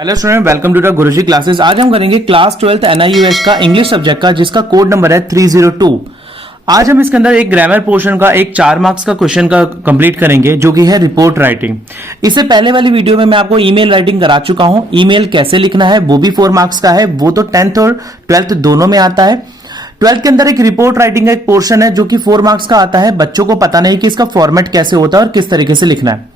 Hello student, welcome to the Guruji classes. आज हम करेंगे क्लास 12th NIUS का इंग्लिश सब्जेक्ट का, जिसका कोड नंबर है 302। आज हम इसके अंदर एक ग्रामर पोर्शन का एक 4 मार्क्स का क्वेश्चन का कंप्लीट करेंगे, जो कि है रिपोर्ट राइटिंग। इससे पहले वाली वीडियो में मैं आपको ईमेल राइटिंग करा चुका हूं। ईमेल कैसे लिखना है वो भी 4 मार्क्स का है, वो तो 10th और 12th दोनों में आता है। 12th के अंदर एक रिपोर्ट राइटिंग का एक पोर्शन है जो कि 4 मार्क्स का आता है। बच्चों को पता नहीं कि इसका फॉर्मेट कैसे होता है और किस तरीके से लिखना है।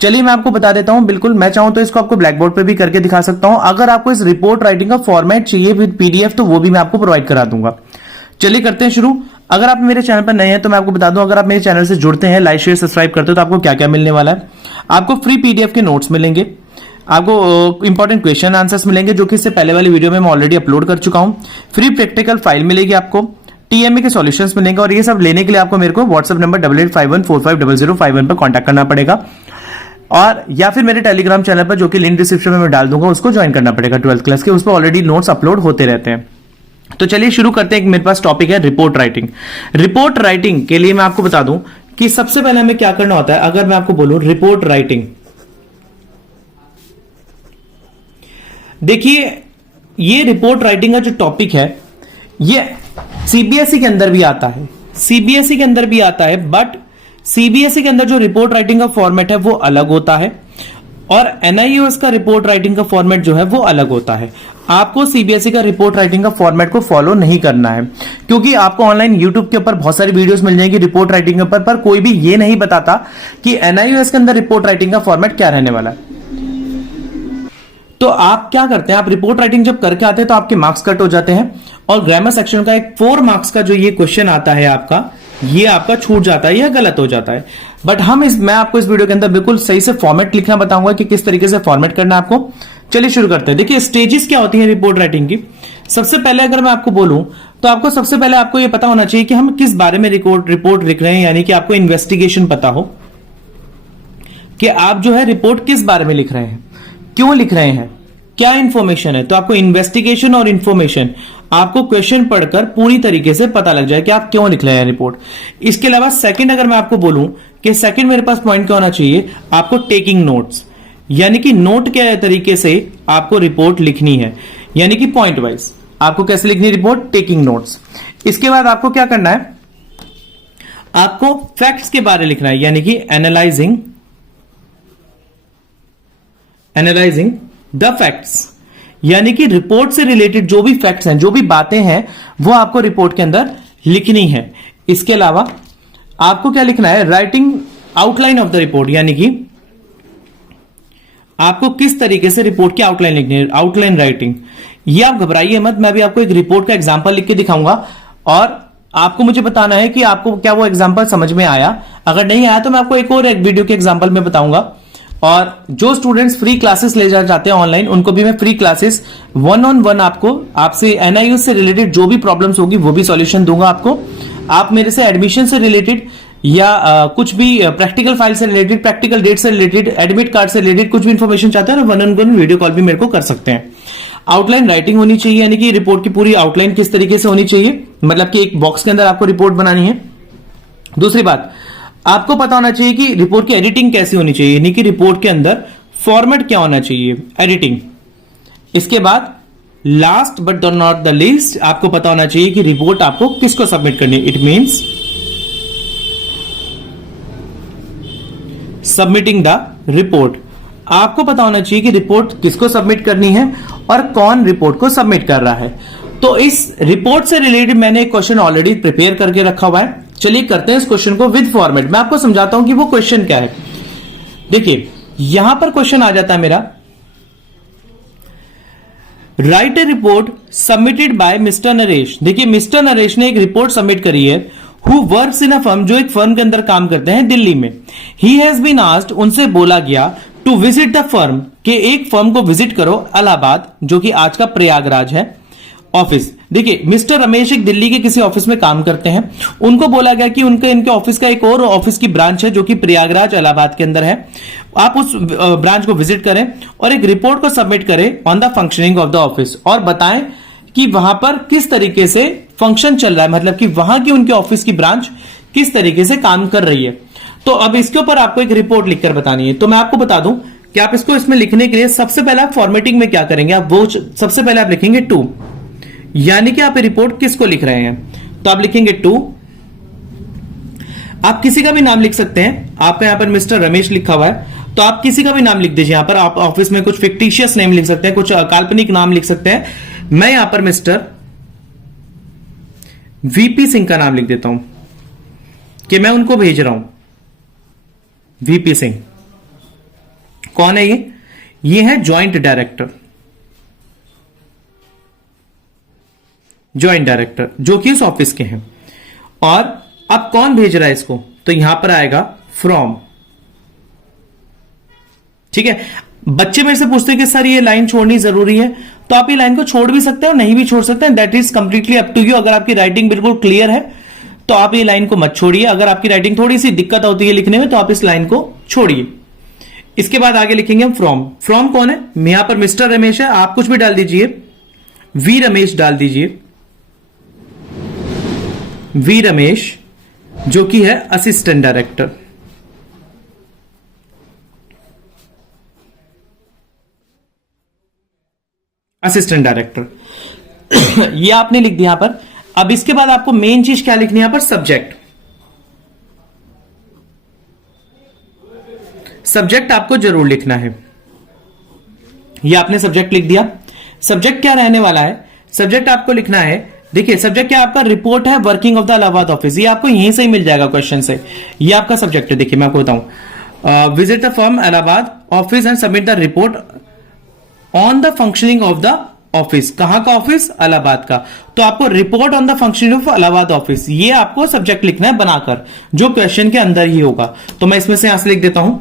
चलिए मैं आपको बता देता हूं। बिल्कुल, मैं चाहूं तो इसको आपको ब्लैक बोर्ड पे भी करके दिखा सकता हूं। अगर आपको इस रिपोर्ट राइटिंग का फॉर्मेट चाहिए विद पीडीएफ, तो वो भी मैं आपको प्रोवाइड करा दूंगा। चलिए करते हैं शुरू। अगर आप मेरे चैनल पर नए हैं तो मैं आपको बता दूं, अगर आप मेरे चैनल से जुड़ते हैं, लाइक शेयर सब्सक्राइब करते हो, तो आपको क्या क्या मिलने वाला है। आपको फ्री पीडीएफ के नोट्स मिलेंगे, आपको इंपॉर्टेंट क्वेश्चन आंसर्स मिलेंगे, जो कि इससे पहले वाली वीडियो में मैं ऑलरेडी अपलोड कर चुका हूं। फ्री प्रैक्टिकल फाइल मिलेगी आपको, टीएमए के सॉल्यूशंस मिलेंगे। और ये सब लेने के लिए आपको मेरे को व्हाट्सएप नंबर 8851450051 पर कॉन्टैक्ट करना पड़ेगा, और या फिर मेरे टेलीग्राम चैनल पर, जो कि लिंक डिस्क्रिप्शन में मैं डाल दूंगा, उसको ज्वाइन करना पड़ेगा 12th क्लास के। उस पर ऑलरेडी नोट्स अपलोड होते रहते हैं। तो चलिए शुरू करते हैं। मेरे पास टॉपिक है रिपोर्ट राइटिंग। रिपोर्ट राइटिंग के लिए मैं आपको बता दूं कि सबसे पहले हमें क्या करना होता है। अगर मैं आपको बोलूं रिपोर्ट राइटिंग, देखिए ये रिपोर्ट राइटिंग का जो टॉपिक है, ये सीबीएसई के अंदर भी आता है, सीबीएसई के अंदर भी आता है, बट सीबीएसई के अंदर जो रिपोर्ट राइटिंग का फॉर्मेट है वो अलग होता है, और एनआईयूएस का रिपोर्ट राइटिंग का फॉर्मेट जो है वो अलग होता है। आपको सीबीएसई का रिपोर्ट राइटिंग का फॉर्मेट को फॉलो नहीं करना है, क्योंकि आपको ऑनलाइन यूट्यूब के ऊपर बहुत सारी वीडियोस मिल जाएंगी रिपोर्ट राइटिंग के ऊपर, पर कोई भी ये नहीं बताता कि एनआईयूएस के अंदर रिपोर्ट राइटिंग का फॉर्मेट क्या रहने वाला है। तो आप क्या करते हैं, आप रिपोर्ट राइटिंग जब करके आते हैं तो आपके मार्क्स कट हो जाते हैं, और ग्रामर सेक्शन का एक 4 मार्क्स का जो ये क्वेश्चन आता है आपका, ये आपका छूट जाता है, यह गलत हो जाता है। बट मैं आपको इस वीडियो के अंदर बिल्कुल सही से फॉर्मेट लिखना बताऊंगा कि किस तरीके से फॉर्मेट करना है आपको। चलिए शुरू करते हैं। देखिए स्टेजेस क्या होती है रिपोर्ट राइटिंग की। सबसे पहले अगर मैं आपको बोलूं तो आपको सबसे पहले आपको यह पता होना चाहिए कि हम किस बारे में रिपोर्ट लिख रहे हैं, यानी कि आपको इन्वेस्टिगेशन पता हो कि आप जो है रिपोर्ट किस बारे में लिख रहे हैं, क्यों लिख रहे हैं, क्या इंफॉर्मेशन है। तो आपको इन्वेस्टिगेशन और इंफॉर्मेशन आपको क्वेश्चन पढ़कर पूरी तरीके से पता लग जाए कि आप क्यों लिख रहे हैं रिपोर्ट। इसके अलावा सेकंड अगर मैं आपको बोलूं कि सेकंड मेरे पास पॉइंट क्या होना चाहिए, आपको टेकिंग नोट्स, यानी कि नोट के तरीके से आपको रिपोर्ट लिखनी है, यानी कि पॉइंट वाइज आपको कैसे लिखनी है रिपोर्ट, टेकिंग नोट्स। इसके बाद आपको क्या करना है, आपको फैक्ट्स के बारे में लिखना है, यानी कि एनालाइजिंग द फैक्ट्स, यानी कि रिपोर्ट से रिलेटेड जो भी फैक्ट्स हैं, जो भी बातें हैं, वो आपको रिपोर्ट के अंदर लिखनी है। इसके अलावा आपको क्या लिखना है, writing outline of the report, यानी कि आपको किस तरीके से रिपोर्ट की आउटलाइन लिखनी है, आउटलाइन राइटिंग। ये आप घबराइए मत, मैं भी आपको एक रिपोर्ट का एग्जांपल लिख के दिखाऊंगा, और आपको मुझे बताना है कि आपको क्या वो एग्जांपल समझ में आया। अगर नहीं आया तो मैं आपको एक और वीडियो के एग्जांपल में बताऊंगा। और जो स्टूडेंट्स फ्री क्लासेस ले जाते हैं ऑनलाइन, उनको भी मैं फ्री क्लासेस 1-on-1 आपसे एनआईयूएस से रिलेटेड जो भी प्रॉब्लम्स होगी वो भी सॉल्यूशन दूंगा आपको। आप मेरे से एडमिशन से रिलेटेड या कुछ भी प्रैक्टिकल फाइल से रिलेटेड, प्रैक्टिकल डेट से रिलेटेड, एडमिट कार्ड से रिलेटेड कुछ भी इंफॉर्मेशन चाहते हैं, 1-on-1 वीडियो कॉल भी मेरे को कर सकते हैं। आउटलाइन राइटिंग होनी चाहिए, यानी कि रिपोर्ट की पूरी आउटलाइन किस तरीके से होनी चाहिए, मतलब कि एक बॉक्स के अंदर आपको रिपोर्ट बनानी है। दूसरी बात, आपको पता होना चाहिए कि रिपोर्ट की एडिटिंग कैसी होनी चाहिए, यानी कि रिपोर्ट के अंदर फॉर्मेट क्या होना चाहिए, एडिटिंग। इसके बाद last but not the least, आपको पता होना चाहिए कि रिपोर्ट आपको किसको सबमिट करनी है। It means submitting the report. आपको पता होना चाहिए कि रिपोर्ट किसको सबमिट करनी है और कौन रिपोर्ट को सबमिट कर रहा है। तो इस रिपोर्ट से रिलेटेड मैंने एक क्वेश्चन ऑलरेडी प्रिपेयर करके रखा हुआ है। चलिए करते हैं इस क्वेश्चन को विद फॉर्मेट। मैं आपको समझाता हूं कि वो क्वेश्चन क्या है। देखिए यहां पर क्वेश्चन आ जाता है मेरा, right A report submitted by mister Naresh. देखिए मिस्टर नरेश ने एक रिपोर्ट सबमिट करी है, who works in a firm, जो एक फर्म के अंदर काम करते हैं दिल्ली में। ही हैज बीन आस्क्ड, उनसे बोला गया, टू विजिट द फर्म, के एक फर्म को विजिट करो इलाहाबाद, जो कि आज का प्रयागराज है, ऑफिस। देखिए मिस्टर रमेश एक दिल्ली के किसी ऑफिस में काम करते हैं, उनको बोला गया कि इनके ऑफिस का एक और ऑफिस की ब्रांच है जो कि प्रयागराज इलाहाबाद के अंदर है, आप उस ब्रांच को विजिट करें और एक रिपोर्ट को सबमिट करें on the functioning of the office, और बताएं कि वहां पर किस तरीके से फंक्शन चल रहा है, मतलब कि वहां की उनके ऑफिस की ब्रांच किस तरीके से काम कर रही है। तो अब इसके ऊपर आपको एक रिपोर्ट लिखकर बतानी है। तो मैं आपको बता दूं कि आप इसको इसमें लिखने के लिए सबसे पहले आप फॉर्मेटिंग में क्या करेंगे, आप वो सबसे पहले आप लिखेंगे टू, यानी कि आप रिपोर्ट किसको लिख रहे हैं, तो आप लिखेंगे टू। आप किसी का भी नाम लिख सकते हैं, आपका यहां पर मिस्टर रमेश लिखा हुआ है, तो आप किसी का भी नाम लिख दीजिए। यहां पर आप ऑफिस में कुछ फिक्टिशियस नेम लिख सकते हैं, कुछ काल्पनिक नाम लिख सकते हैं। मैं यहां पर मिस्टर वीपी सिंह का नाम लिख देता हूं कि मैं उनको भेज रहा हूं। वीपी सिंह कौन है ये है ज्वाइंट डायरेक्टर, ज्वाइंट डायरेक्टर जो कि उस ऑफिस के हैं। और अब कौन भेज रहा है इसको, तो यहां पर आएगा फ्रॉम। ठीक है, बच्चे मेरे से पूछते हैं कि सर ये लाइन छोड़नी जरूरी है, तो आप ये लाइन को छोड़ भी सकते हैं और नहीं भी छोड़ सकते हैं, that is completely up to you. अगर आपकी राइटिंग बिल्कुल क्लियर है तो आप ये लाइन को मत छोड़िए, अगर आपकी राइटिंग थोड़ी सी दिक्कत होती है लिखने में तो आप इस लाइन को छोड़िए। इसके बाद आगे लिखेंगे हम फ्रॉम। फ्रॉम कौन है, यहां पर मिस्टर रमेश है, आप कुछ भी डाल दीजिए, वी रमेश डाल दीजिए, वी रमेश जो कि है असिस्टेंट डायरेक्टर। असिस्टेंट डायरेक्टर ये आपने लिख दिया यहां पर। अब इसके बाद आपको मेन चीज क्या लिखनी है यहां पर, सब्जेक्ट। सब्जेक्ट आपको जरूर लिखना है, ये आपने सब्जेक्ट लिख दिया। सब्जेक्ट क्या रहने वाला है, सब्जेक्ट आपको लिखना है, देखिए सब्जेक्ट क्या आपका रिपोर्ट है working of the Allahabad office, ये आपको यहीं से ही मिल जाएगा क्वेश्चन से, ये आपका सब्जेक्ट है। देखिए मैं आपको बताऊं, visit the firm Allahabad office and submit the report on the functioning of the office. कहां का ऑफिस, इलाहाबाद का, तो आपको report on the functioning of Allahabad office, ये आपको सब्जेक्ट लिखना है बनाकर, जो क्वेश्चन के अंदर ही होगा। तो मैं इसमें से यहां से लिख देता हूं,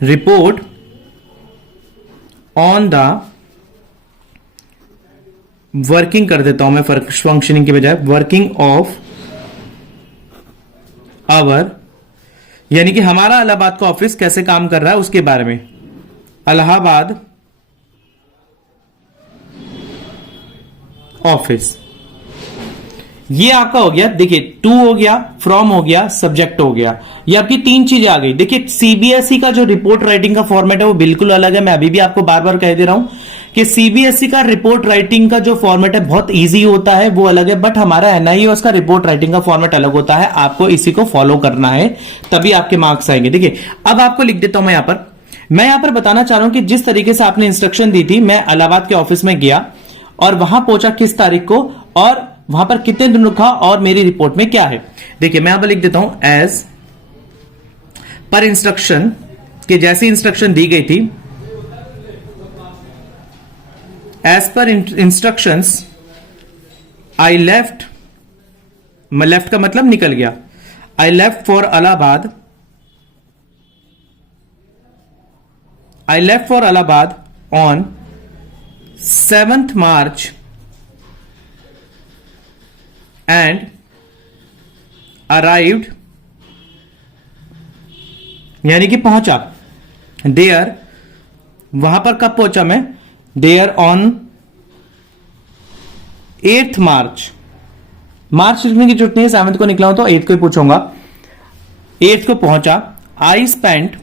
रिपोर्ट ऑन द, वर्किंग कर देता हूं मैं फंक्शनिंग के बजाय, वर्किंग ऑफ आवर, यानी कि हमारा इलाहाबाद का ऑफिस कैसे काम कर रहा है उसके बारे में। इलाहाबाद ऑफिस, ये आपका हो गया। देखिए टू हो गया, फ्रॉम हो गया, सब्जेक्ट हो गया, ये आपकी तीन चीजें आ गई। देखिए सीबीएसई का जो रिपोर्ट राइटिंग का फॉर्मेट है वो बिल्कुल अलग है, मैं अभी भी आपको बार बार कह दे रहा हूं कि सीबीएसई का रिपोर्ट राइटिंग का जो फॉर्मेट है बहुत इजी होता है, वो अलग है, बट हमारा एनआईओएस का रिपोर्ट राइटिंग का फॉर्मेट अलग होता है। आपको इसी को फॉलो करना है, तभी आपके मार्क्स आएंगे। देखिए अब आपको लिख देता हूं मैं यहां पर बताना चाह रहा हूं कि जिस तरीके से आपने इंस्ट्रक्शन दी थी, मैं इलाहाबाद के ऑफिस में गया और वहां पहुंचा किस तारीख को, और वहां पर कितने दिन रुका, और मेरी रिपोर्ट में क्या है। देखिए मैं यहां पर लिख देता हूं, एज पर इंस्ट्रक्शन, कि जैसी इंस्ट्रक्शन दी गई थी, as per instructions I left, left का मतलब निकल गया, I left for Allahabad, I left for Allahabad on 7th March and arrived, यानी कि पहुंचा देयर, वहां पर कब पहुंचा मैं, देयर ऑन 8th मार्च। मार्च लिखने की जरूरत नहीं है, 7th को निकला हूं तो 8th को ही पूछूंगा। 8th को पहुंचा। आई स्पेंट,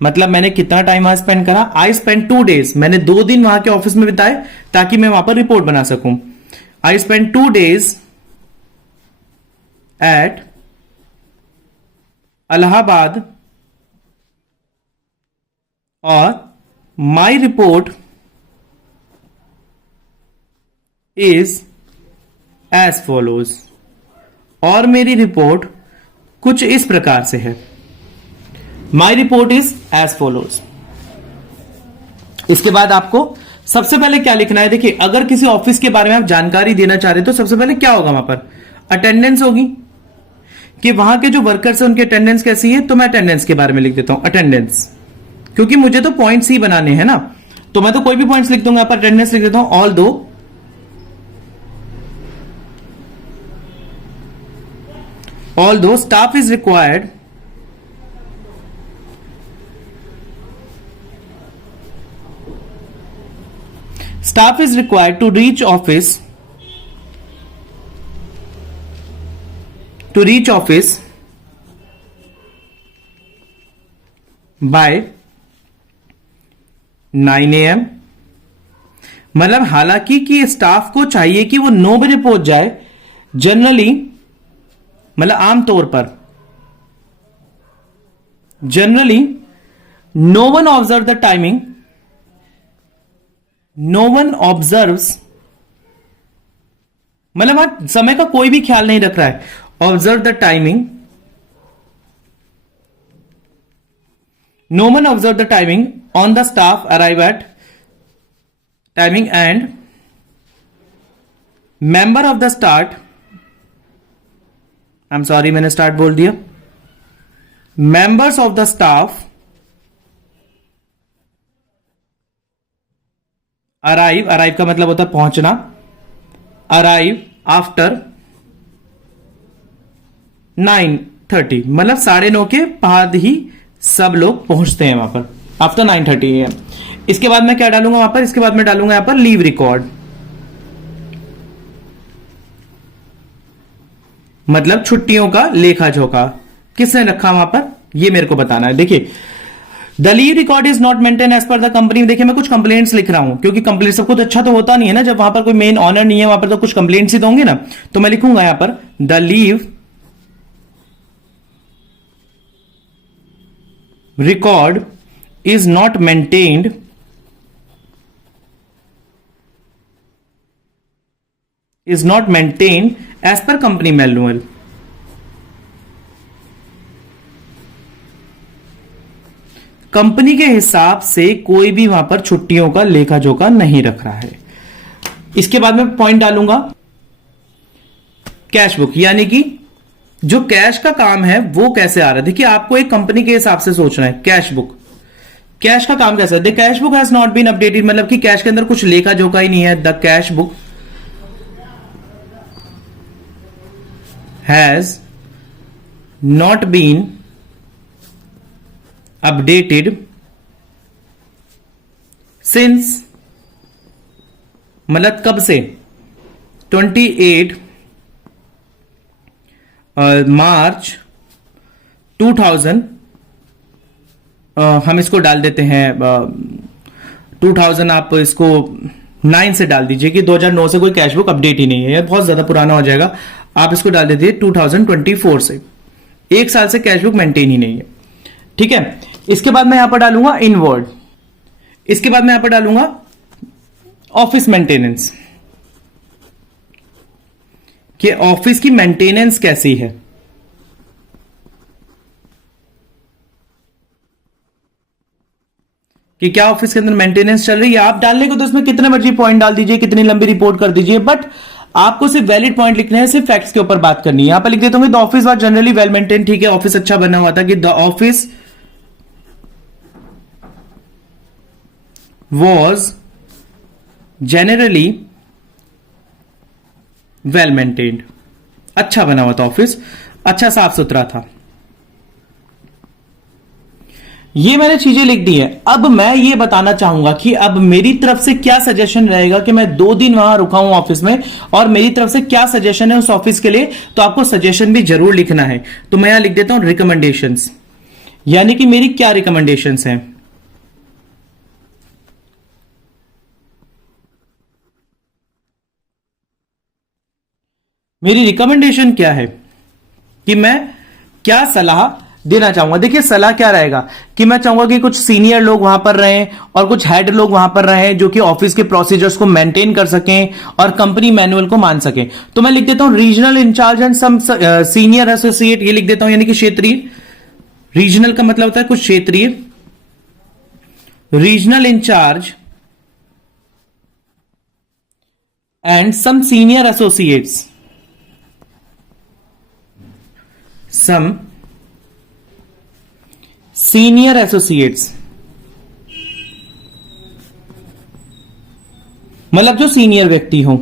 मतलब मैंने कितना टाइम वहां स्पेंड करा, आई स्पेंड 2 days, मैंने 2 दिन वहां के ऑफिस में बिताए ताकि मैं वहां पर रिपोर्ट बना सकूं। I spend 2 days at Allahabad और my report is as follows, और मेरी रिपोर्ट कुछ इस प्रकार से है। My report is as follows. इसके बाद आपको सबसे पहले क्या लिखना है, देखिए अगर किसी ऑफिस के बारे में आप जानकारी देना चाह रहे हो तो सबसे पहले क्या होगा, वहां पर अटेंडेंस होगी, कि वहां के जो वर्कर्स हैं उनकी अटेंडेंस कैसी है, तो मैं अटेंडेंस के बारे में लिख देता हूं, अटेंडेंस, क्योंकि मुझे तो पॉइंट्स ही बनाने हैं ना, तो मैं तो कोई भी पॉइंट्स लिख दूंगा, यहां पर अटेंडेंस लिख देता हूं। All the staff is required to reach office by 9 AM। मतलब हालांकि कि स्टाफ को चाहिए कि वो 9 बजे पहुंच जाए, जनरली मतलब आमतौर पर generally no one observe the timing, no one observes, मतलब आज समय का कोई भी ख्याल नहीं रख रहा है। Observe the timing, no one observe the timing on the staff arrive at timing and member of the start, I am sorry मैंने स्टार्ट बोल दिया, members of the staff arrive, arrive का मतलब होता है पहुंचना, अराइव आफ्टर 9:30, मतलब 9:30 के बाद ही सब लोग पहुंचते हैं वहां पर, आफ्टर 9:30 AM। इसके बाद मैं क्या डालूंगा वहां पर, इसके बाद मैं डालूंगा यहां पर लीव रिकॉर्ड, मतलब छुट्टियों का लेखा जोखा किसने रखा वहां पर, ये मेरे को बताना है। देखिए the leave record is not maintain as per the company. देखिए मैं कुछ कंप्लेंट्स लिख रहा हूं, क्योंकि कंप्लेंट सब कुछ अच्छा तो होता नहीं है ना, जब वहां पर कोई मेन ऑनर नहीं है वहां पर तो कुछ कंप्लेंट्स ही तो होंगे ना। तो मैं लिखूंगा यहां पर the leave record is not maintained as per company manual. Company के हिसाब से कोई भी वहां पर छुट्टियों का लेखा जोखा नहीं रख रहा है। इसके बाद में पॉइंट डालूंगा कैश बुक, यानी कि जो कैश का काम है वो कैसे आ रहा है। देखिए आपको एक कंपनी के हिसाब से सोचना है। कैश बुक, कैश का काम कैसा है, the cash book has not been updated, मतलब कि कैश के अंदर कुछ लेखा जोखा ही नहीं है। The cash book has not been updated since, मतलब कब से, 28 मार्च 2000, हम इसको डाल देते हैं 2000, आप इसको 9 से डाल दीजिए कि 2009 से कोई कैश बुक अपडेट ही नहीं है, बहुत ज्यादा पुराना हो जाएगा। आप इसको डाल देते 2024 से, एक साल से कैश बुक मेंटेन ही नहीं है। ठीक है, इसके बाद मैं यहां पर डालूंगा इनवर्ड, इसके बाद मैं यहां पर डालूंगा ऑफिस मेंटेनेंस, कि ऑफिस की मेंटेनेंस कैसी है। कि क्या ऑफिस के अंदर मेंटेनेंस चल रही है। आप डालने को तो उसमें कितने मर्जी पॉइंट डाल दीजिए, कितनी लंबी रिपोर्ट कर दीजिए, बट आपको सिर्फ वैलिड पॉइंट लिखने हैं, सिर्फ फैक्ट्स के ऊपर बात करनी है। यहां पर लिख देता हूं the office was generally well maintain. ठीक है, ऑफिस अच्छा बना हुआ था, कि the office was generally well maintained, अच्छा बना हुआ था ऑफिस, अच्छा साफ सुथरा था। ये मैंने चीजें लिख दी है। अब मैं ये बताना चाहूंगा कि अब मेरी तरफ से क्या सजेशन रहेगा, कि मैं 2 दिन वहां रुका हूं ऑफिस में, और मेरी तरफ से क्या सजेशन है उस ऑफिस के लिए। तो आपको सजेशन भी जरूर लिखना है। तो मैं यहां लिख देता हूं रिकमेंडेशंस, यानी कि मेरी क्या रिकमेंडेशंस हैं। मेरी रिकमेंडेशन क्या है, कि मैं क्या सलाह देना चाहूंगा। देखिए सलाह क्या रहेगा, कि मैं चाहूंगा कि कुछ सीनियर लोग वहां पर रहें और कुछ हेड लोग वहां पर रहें, जो कि ऑफिस के प्रोसीजर्स को मेंटेन कर सकें और कंपनी मैनुअल को मान सकें। तो मैं लिख देता हूं regional incharge and some senior associate, ये लिख देता हूं, यानी कि क्षेत्रीय। रीजनल का मतलब होता है कुछ क्षेत्रीय, regional incharge and some senior associates, some senior associates, मतलब जो सीनियर व्यक्ति हो,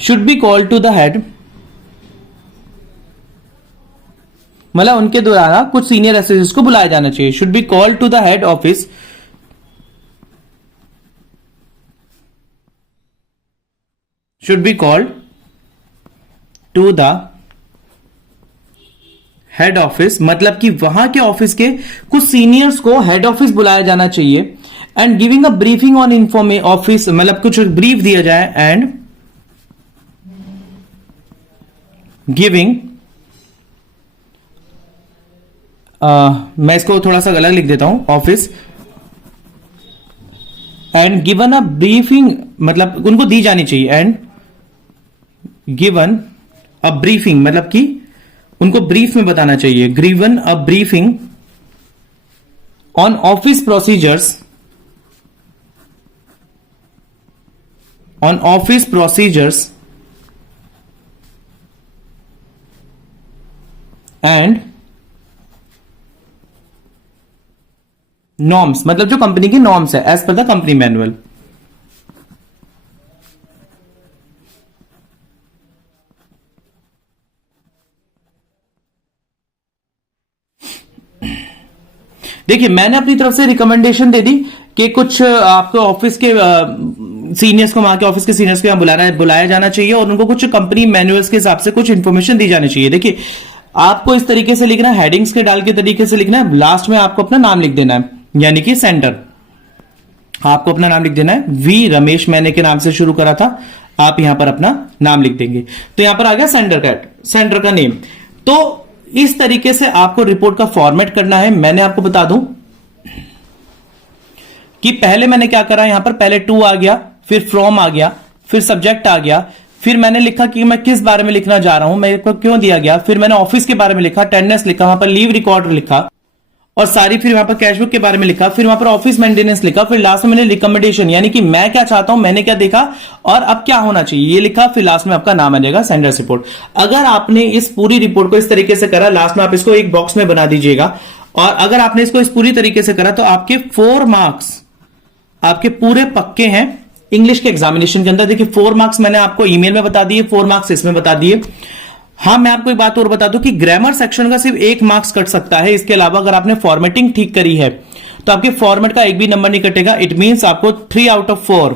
should be called to the head, मतलब उनके द्वारा कुछ सीनियर एसोसिएट्स को बुलाया जाना चाहिए। Should be called to the head office, should be called to the head office, मतलब कि वहां के ऑफिस के कुछ सीनियर्स को हेड ऑफिस बुलाया जाना चाहिए and giving a briefing on inform office, मतलब कुछ ब्रीफ दिया जाए एंड गिविंग मैं इसको थोड़ा सा गलत लिख देता हूं, office and given a briefing, मतलब उनको दी जानी चाहिए एंड गिवन अ ब्रीफिंग, मतलब कि उनको ब्रीफ में बताना चाहिए, given a briefing on office procedures, on office procedures and norms, मतलब जो कंपनी की नॉर्म्स है as per the company manual. देखिए मैंने अपनी तरफ से रिकमेंडेशन दे दी कि कुछ आपके ऑफिस के सीनियर्स को, वहां के ऑफिस के सीनियर्स को यहां बुलाया जाना चाहिए और उनको कुछ कंपनी मैनुअल्स के हिसाब से कुछ इंफॉर्मेशन दी जानी चाहिए। देखिए आपको इस तरीके से लिखना है, हेडिंग्स के डाल के तरीके से लिखना है, लास्ट में आपको अपना नाम लिख देना है, यानी कि सेंटर आपको अपना नाम लिख देना है। वी रमेश मैंने के नाम से शुरू करा था, आप यहां पर अपना नाम लिख देंगे, तो यहां पर आ गया सेंटर का नेम। तो इस तरीके से आपको रिपोर्ट का फॉर्मेट करना है। मैंने आपको बता दूं कि पहले मैंने क्या करा, यहां पर पहले टू आ गया, फिर फ्रॉम आ गया, फिर सब्जेक्ट आ गया, फिर मैंने लिखा कि मैं किस बारे में लिखना जा रहा हूं, मेरे को क्यों दिया गया, फिर मैंने ऑफिस के बारे में लिखा, अटेंडेंस लिखा, वहां पर लीव रिकॉर्ड लिखा और सारी, फिर वहां पर कैशबुक के बारे में लिखा, फिर वहां पर ऑफिस मेंटेनेंस लिखा, फिर लास्ट में मैंने रिकमेंडेशन, यानी कि मैं क्या चाहता हूं, मैंने क्या देखा और अब क्या होना चाहिए ये लिखा, फिर लास्ट में आपका नाम आ जाएगा सेंडर्स रिपोर्ट। अगर आपने इस पूरी रिपोर्ट को इस तरीके से करा, लास्ट में आप इसको एक बॉक्स में बना दीजिएगा, और अगर आपने इसको इस पूरी तरीके से करा तो आपके 4 मार्क्स आपके पूरे पक्के हैं इंग्लिश के एग्जामिनेशन के अंदर। देखिए 4 मार्क्स मैंने आपको ईमेल में बता दिए, 4 मार्क्स इसमें बता दिए। हाँ मैं आपको एक बात और बता दूं कि ग्रामर सेक्शन का सिर्फ 1 मार्क्स कट सकता है, इसके अलावा अगर आपने फॉर्मेटिंग ठीक करी है तो आपके फॉर्मेट का एक भी नंबर नहीं कटेगा। इट मींस आपको 3 आउट ऑफ 4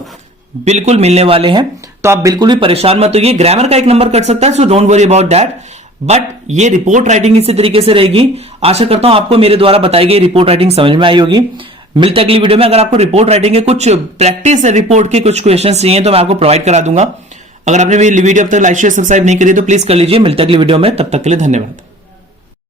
बिल्कुल मिलने वाले हैं, तो आप बिल्कुल भी परेशान मत होइए। ग्रामर का 1 नंबर कट सकता है, so don't worry about that, but ये रिपोर्ट राइटिंग इसी तरीके से रहेगी। आशा करता हूं आपको मेरे द्वारा बताई गई रिपोर्ट राइटिंग समझ में आई होगी। मिलता है अगली वीडियो में। अगर आपको रिपोर्ट राइटिंग के कुछ प्रैक्टिस रिपोर्ट के कुछ क्वेश्चंस चाहिए तो मैं आपको प्रोवाइड करा दूंगा। अगर आपने मेरी वीडियो अब तक लाइक शेयर सब्सक्राइब नहीं करी तो प्लीज कर लीजिए। मिलता है अगली वीडियो में, तब तक के लिए धन्यवाद।